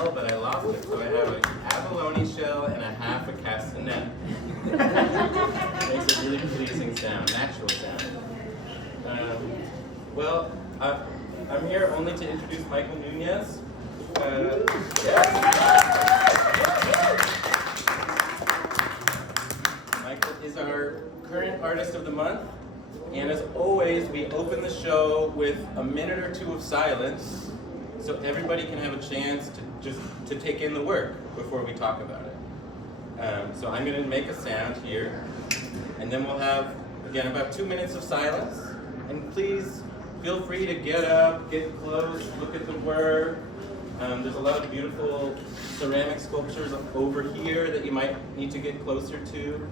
shell, but I lost it. So I have an abalone shell and a half a castanet. Makes a really pleasing sound, natural sound. Well, I'm here only to introduce Michael Nuñez. Michael is our current Artist of the Month. And as always, we open the show with a minute or two of silence so everybody can have a chance to take in the work before we talk about it. So I'm going to make a sound here, and then we'll have, again, about 2 minutes of silence. And please feel free to get up, get close, look at the work. There's a lot of beautiful ceramic sculptures over here that you might need to get closer to.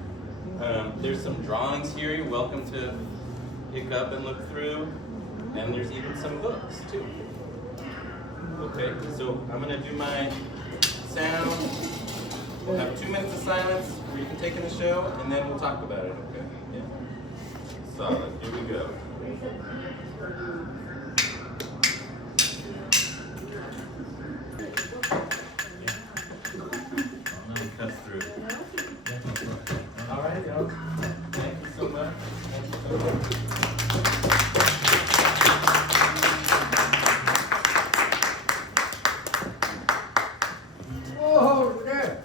There's some drawings here you're welcome to pick up and look through, and there's even some books too. Okay, so I'm gonna do my sound. We'll have 2 minutes of silence where you can take in the show, and then we'll talk about it, okay? Yeah. Solid, here we go. Let me cut through. All right, y'all. Thank you so much. Thank you so much. Oh, there.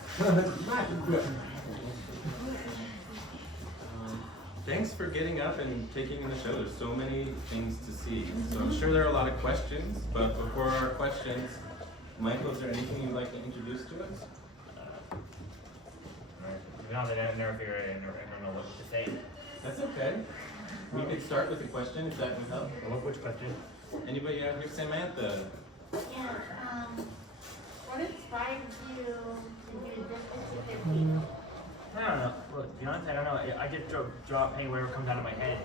Thanks for getting up and taking in the show. There's so many things to see. So I'm sure there are a lot of questions, but before our questions, Michael, is there anything you'd like to introduce to us? Now that I've never figured it, I don't know what to say. That's okay. We could start with a question if that would help. Which question? Anybody out here? Samantha. Yeah, what inspired you to do this particular piece? I don't know. Well, to be honest, I don't know. I just draw paint whatever comes out of my head.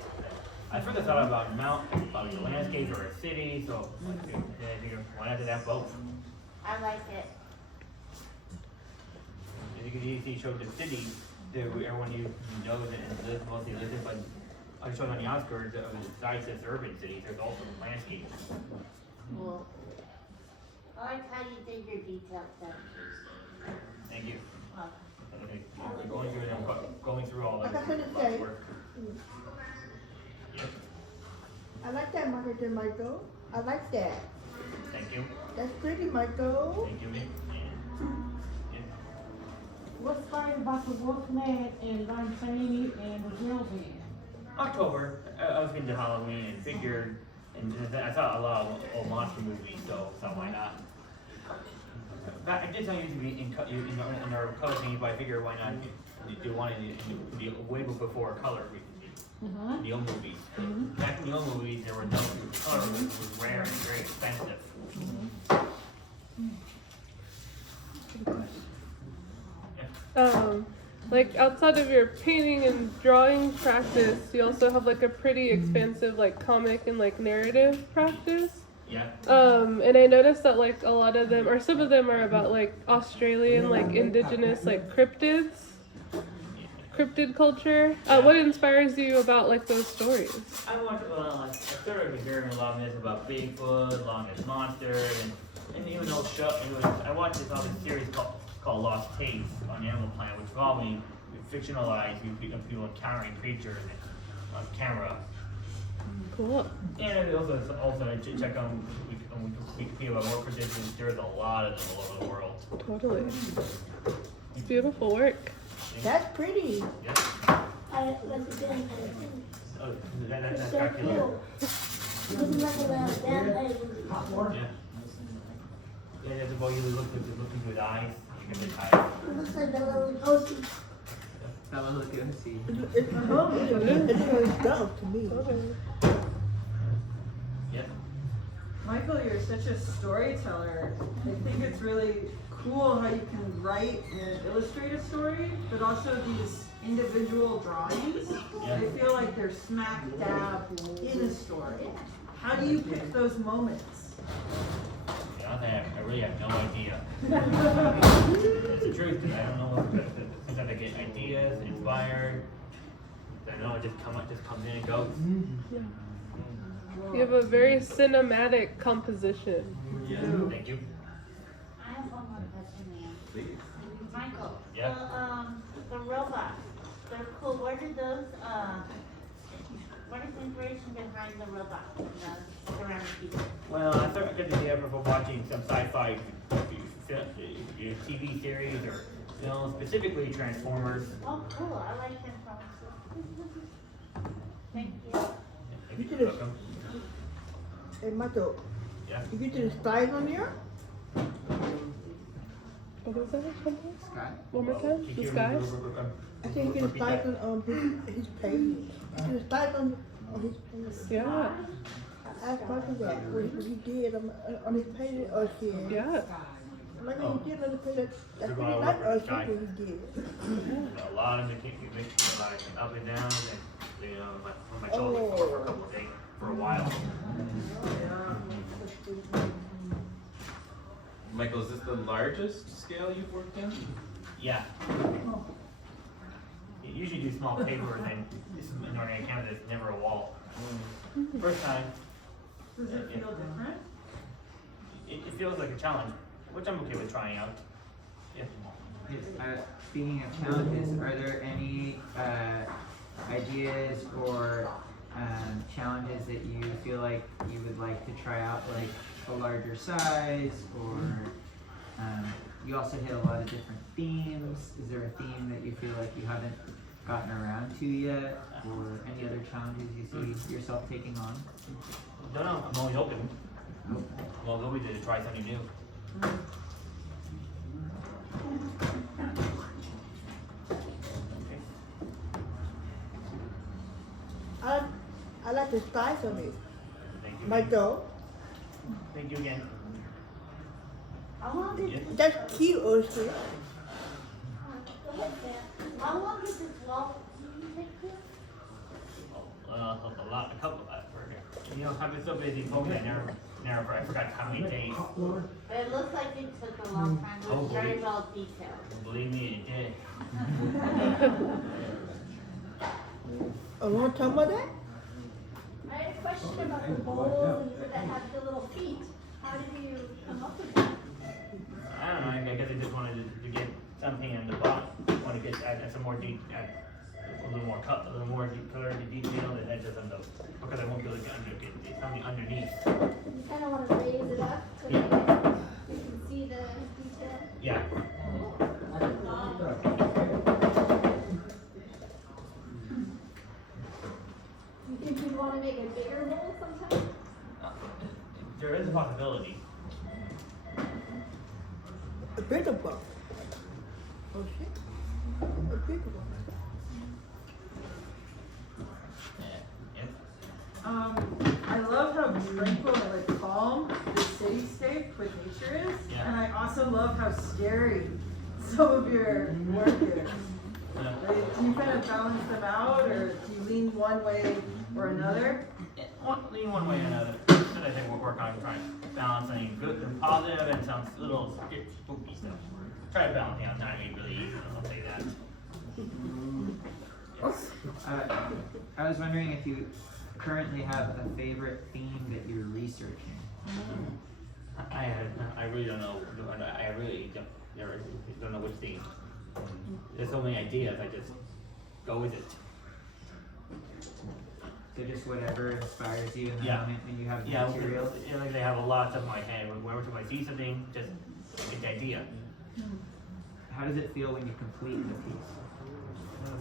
I first thought about a mountain, about a landscape or a city, so I figured why not do that both? I like it. You can easily show the city that everyone you knows and lives mostly lives in, but I showed on the outskirts of the sites as urban cities. There's also landscapes. Cool. I like how you did your details then. Thank you. Welcome. Okay, we're going through it. I'm going through all that. I got something to say. Work. Yep. I like that, Michael. I like that. Thank you. That's pretty, Michael. Thank you, Nick. What's funny about the Wolfman and Lime Cheney and the Girls in? October, I was into Halloween and figured, and I saw a lot of old monster movies, so why not? But I did tell you to be in our color thing, but I figured why not do one in the way before color Neil movies. Back in Neil movies, there were no color was rare and very expensive. Like outside of your painting and drawing practice, you also have like a pretty expansive like comic and like narrative practice. Yeah. And I noticed that like a lot of them, or some of them are about like Australian like indigenous like cryptid culture. What inspires you about like those stories? I started hearing a lot of this about Bigfoot, Loch Ness Monster, and even though I watched this other series called Lost Tapes on Animal Planet, which probably fictionalized people encountering creatures on camera. Cool. And also check on Wikipedia about more predictions. There's a lot of them all over the world. Totally. It's beautiful work. That's pretty. Yeah. I like the band. Oh, that's So Dracula. cool. It looks like a band. Yeah. Yeah, that's about you look into his eyes. You can hide. It looks like a little ghosty. It's really dumb to me. Yeah. Michael, you're such a storyteller. I think it's really cool how you can write and illustrate a story, but also these individual drawings. Yeah. I feel like they're smack dab in a story. How do you pick those moments? I really have no idea. It's the truth, because I don't know sometimes I get ideas, inspired. I know it just comes in and goes. Yeah. You have a very cinematic composition. Yeah, thank you. I have have one more question, ma'am. Please. Michael. Yeah. The robots, they're cool. Where did those, what is the inspiration behind the robots and the ceramic people? Well, I started getting the idea from watching some sci-fi TV series or films, specifically Transformers. Oh, cool. I like Transformers. Thank you. You did You're it. welcome. Hey, Michael, Yeah. you get the styles on here? What was that? Scott? One more time? Can The you skies? I think you get the repeat that? styles on his page. You get the styles on his page. Yeah. I asked Michael that, what he did on his page, or she. Yeah. Like he did on the page, that's You're what he going liked, over or the sky. what he did. A lot of them can't be mixed, like up and down, and you know, my shoulders for a couple of days, for a while. Michael, is this the largest scale you've worked in? Yeah. You usually do small paper, and then this is an organic canvas, it's never a wall. First time, Does it feel different? it feels like a challenge, which I'm okay with trying out. Yeah. Yes, speaking of challenges, are there any ideas or challenges that you feel like you would like to try out, like a larger size, or you also hit a lot of different themes? Is there a theme that you feel like you haven't gotten around to yet, or any other challenges you see yourself taking on? Don't know, I'm always open. I'm always open to try something new. I like the styles on it. Thank you. Michael, Thank you again. How long is Yeah. that's cute, Oscar. Go ahead, Sam. How long is this wall take you? A couple of you know, I've been so busy focusing, I forgot how many days. But it looks like it took a long time. It was very well detailed. Believe me, it did. A long time about that? I had a question about the bowls and that have the little feet. How did you come up with that? I don't know, I guess I just wanted to get something on the bottom. Want to get add some more a little more color to detail and edges on those, because I won't be able to get something underneath. You kind of want to raise it up so Yeah. that you can see the detail. Yeah. You think you'd want to make a bigger bowl sometime? There is a possibility. A bigger bowl. Oh shit. A bigger one. I love how tranquil and like calm the cityscape with nature is, Yeah. and I also love how scary some of your work is. Like, do you kind of balance them out, or do you lean one way or another? Lean one way or another. That's what I think we'll work on, trying to balance something good and positive and some little spooky stuff. Try to balance it out, not be really easy, I'll say that. I was wondering if you currently have a favorite theme that you're researching. I really don't know. I really don't know which theme. There's so many ideas. I just go with it. So just whatever inspires you in the Yeah. moment when you have the Yeah, materials. like they have a lot of stuff in my head. Whenever I see something, just get the idea. How does it feel when you complete the piece?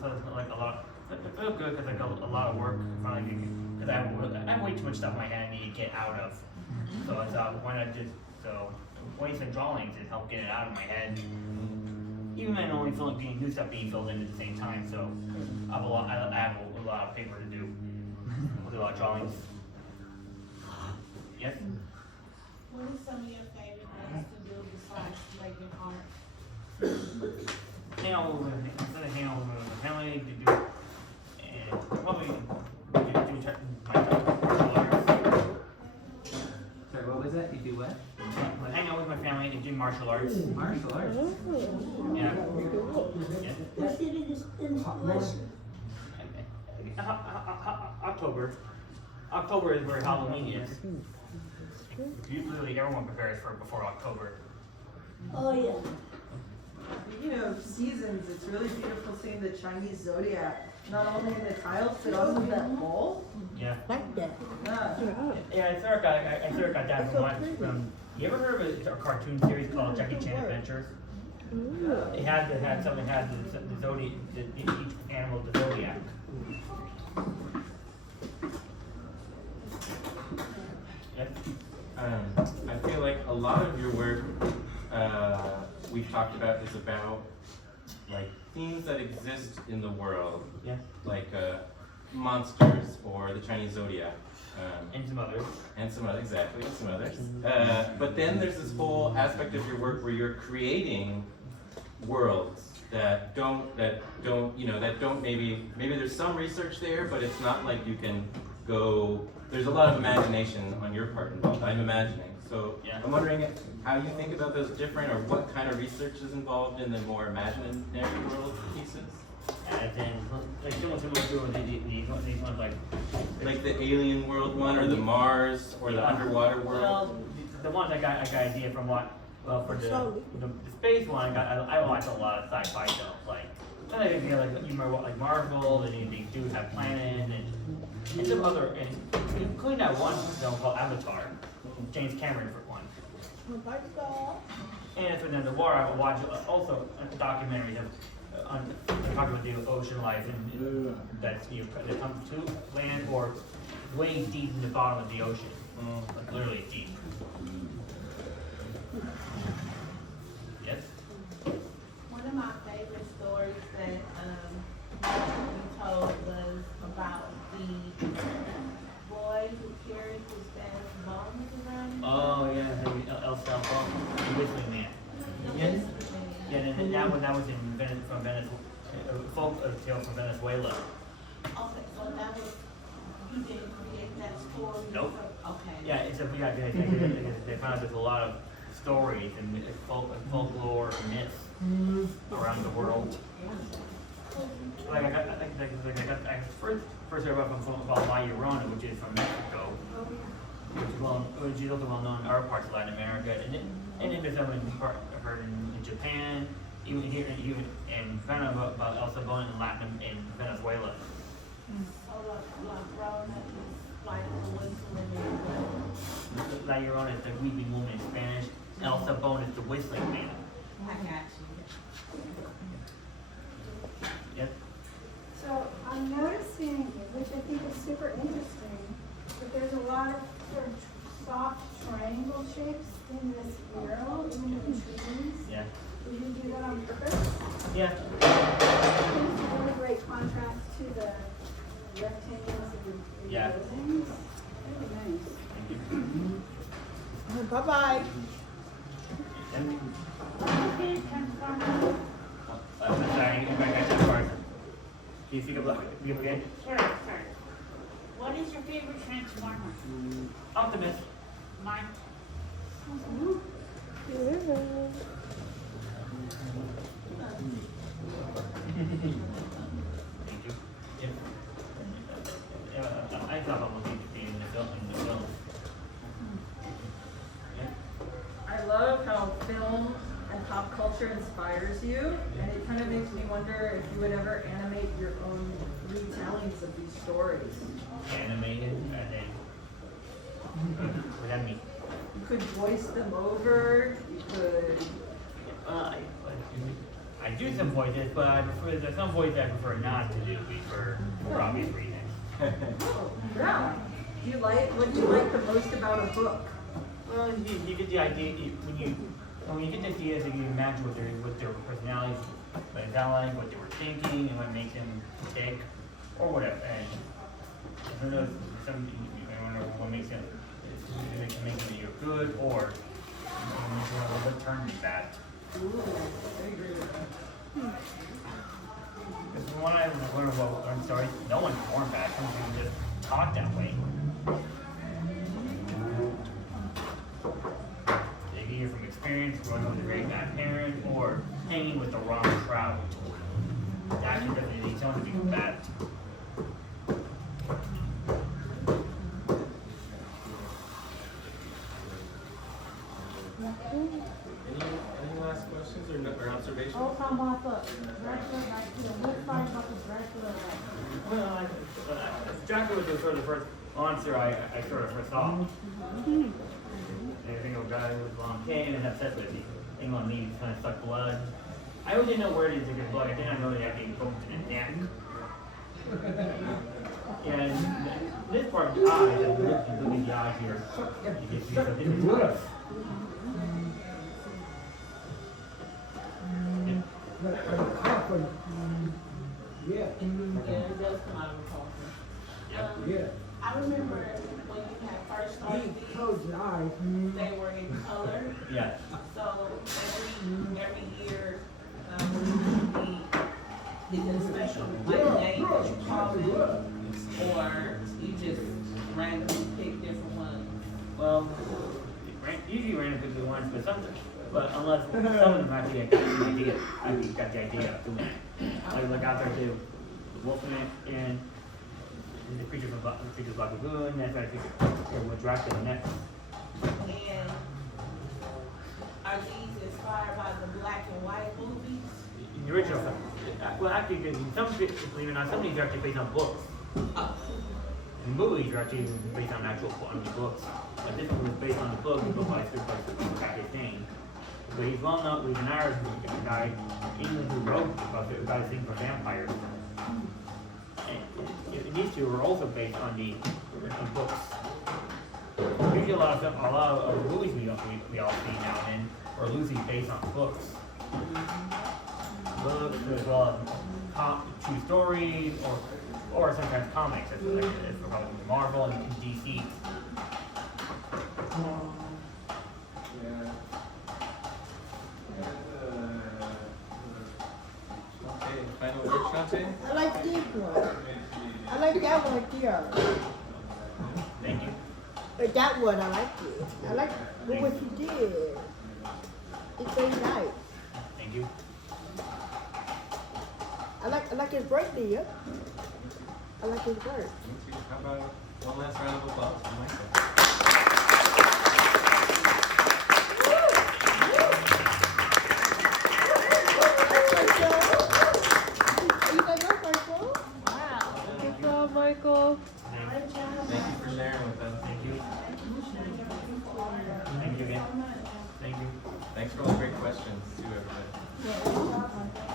So it's like a lot. It feels good because like a lot of work finally. Because I have way too much stuff in my head I need to get out of. So it's why not just waste some drawings and help get it out of my head. Even though I only feel like new stuff being filled in at the same time. So I have a lot of paper to do. I'll do a lot of drawings. Yes. What are some of your favorite things to do besides making art? Hang out with my family to do, and probably do my martial arts. Sorry, what was that? You do what? Hang out with my family and do martial arts. Martial arts. Yeah. Yeah. What did it inspiration? October is where Halloween is. Usually everyone prepares for before October. Oh, yeah. Speaking of seasons, it's really beautiful seeing the Chinese zodiac, not only in the tiles, but also that bowl. Yeah. Like that. Yeah. Yeah, I sort of got that from you ever heard of a cartoon series called Jackie Chan Adventures? It had the zodiac, each animal, the zodiac. Yep. I feel like a lot of your work we've talked about is about like themes that exist in the world, Yeah. like monsters or the Chinese zodiac. And some others. And some other, exactly, and some others. But then there's this whole aspect of your work where you're creating worlds that don't maybe there's some research there, but it's not like you can go, there's a lot of imagination on your part involved, I'm imagining. So Yeah. I'm wondering how you think about those different, or what kind of research is involved in the more imaginary world pieces? And then, like, similar to these ones, Like the alien world one, or the Mars, or the underwater world? Well, the ones I got idea from for the space one, I watch a lot of sci-fi stuff, like, I think, like, you remember like Marvel, and they do have Planet, and some other, and including that one film called Avatar, James Cameron for one. And for the war, I would watch also documentaries of talking about the ocean life and that that comes to land or way deep in the bottom of the ocean, like literally deep. Yes. One of my favorite stories that you told was about the boy who carried his dad's bones around. Oh yeah, El Salvador, the Whistling Man. Yes. Yeah, and that was in from Venezuela, folk tale from Venezuela. Okay, so that was, you didn't create that story? Nope. Okay. Yeah, it's they found out there's a lot of stories and folklore and myths around the world. Like I first heard about La Llorona, which is from Mexico, which is also well known in our parts of Latin America, and then there's some heard in Japan, even here, and found out about El Salvador in Venezuela. So La Llorona is like the whistling man. La Llorona is the weeping woman in Spanish. El Salvador is the whistling man. I got Yep. So I'm noticing, which I think is super interesting, that there's a lot of sort of soft triangle shapes in this mural, in the trees. Yeah. Did you do that on purpose? Yeah. It's a really great contrast to the rectangles and Yeah. buildings. Really nice. Thank you. Bye-bye. Okay, Transformer. Sorry, I got that part. Can you speak up loud? You okay? Sure. What is your favorite Transformer? Optimist. Mine. Thank you. Yep. I thought I was going to be in the film. Yeah. I love how film and pop culture inspires you, and it kind of makes me wonder if you would ever animate your own retellings of these stories. Animated, I think. What does that mean? You could voice them over, you could... I do some voices, but I prefer, there's some voices I prefer not to do for obvious reasons. Yeah. What do you like the most about a book? Well, you get the idea, when you get the ideas, you can imagine what their personalities, what they sound like, what they were thinking, and what makes them tick, or whatever. And who knows, I don't know what makes them, it can make them either good, or what turns you bad. Ooh, I agree with that. Because from what I learned about stories, no one's born bad, some people just talk that way. Either from experience, growing up with a very bad parent, or hanging with the wrong crowd. That can definitely lead someone to be bad. Any last questions or observations? Oh, come on, look. Dracula, right here. What part about the Dracula? Well, Dracula was sort of the first monster I sort of first saw. Everything of a guy with long cane and have sex with him. Thing on me kind of suck blood. I really didn't know where to take his blood. I didn't know they had to go to the neck. And this part of the eye, look at the eye here. You can see something in the Yeah, it does come out of a coffin. Yeah. I remember when you had first started these, they were in color. Yeah. So every year, is it a special like name that you call them, or you just randomly pick different ones? Well, usually random pick the ones, but unless some of them actually got the idea. Actually got the idea of doing it. Like out there too, the Wolfman and the creature from Black Lagoon. That's what I think with Dracula next. And are these inspired by the black and white movies? The original stuff. Well, actually, believe it or not, some of these are actually based on books. The movies are actually based on actual books. But this one was based on the book, by Dracula's name. But he's well known, he's an Irish guy, England, who wrote about the guy's thing for vampires. And these two were also based on the books. Usually a lot of movies we all see now and then are loosely based on books. Books as well as true stories or sometimes comics. It's for probably Marvel and DC. Okay, final word, Shante? I like this one. I like that one here. Thank you. That one, I like it. I like what she did. It's very nice. Thank you. I like his birthday, yeah. I like his bird. Me too. How about one last round of applause for Michael? Good job, Michael. Thank you for sharing with us. Thank you. Thank you again. Thank you. Thanks for all the great questions too, everybody.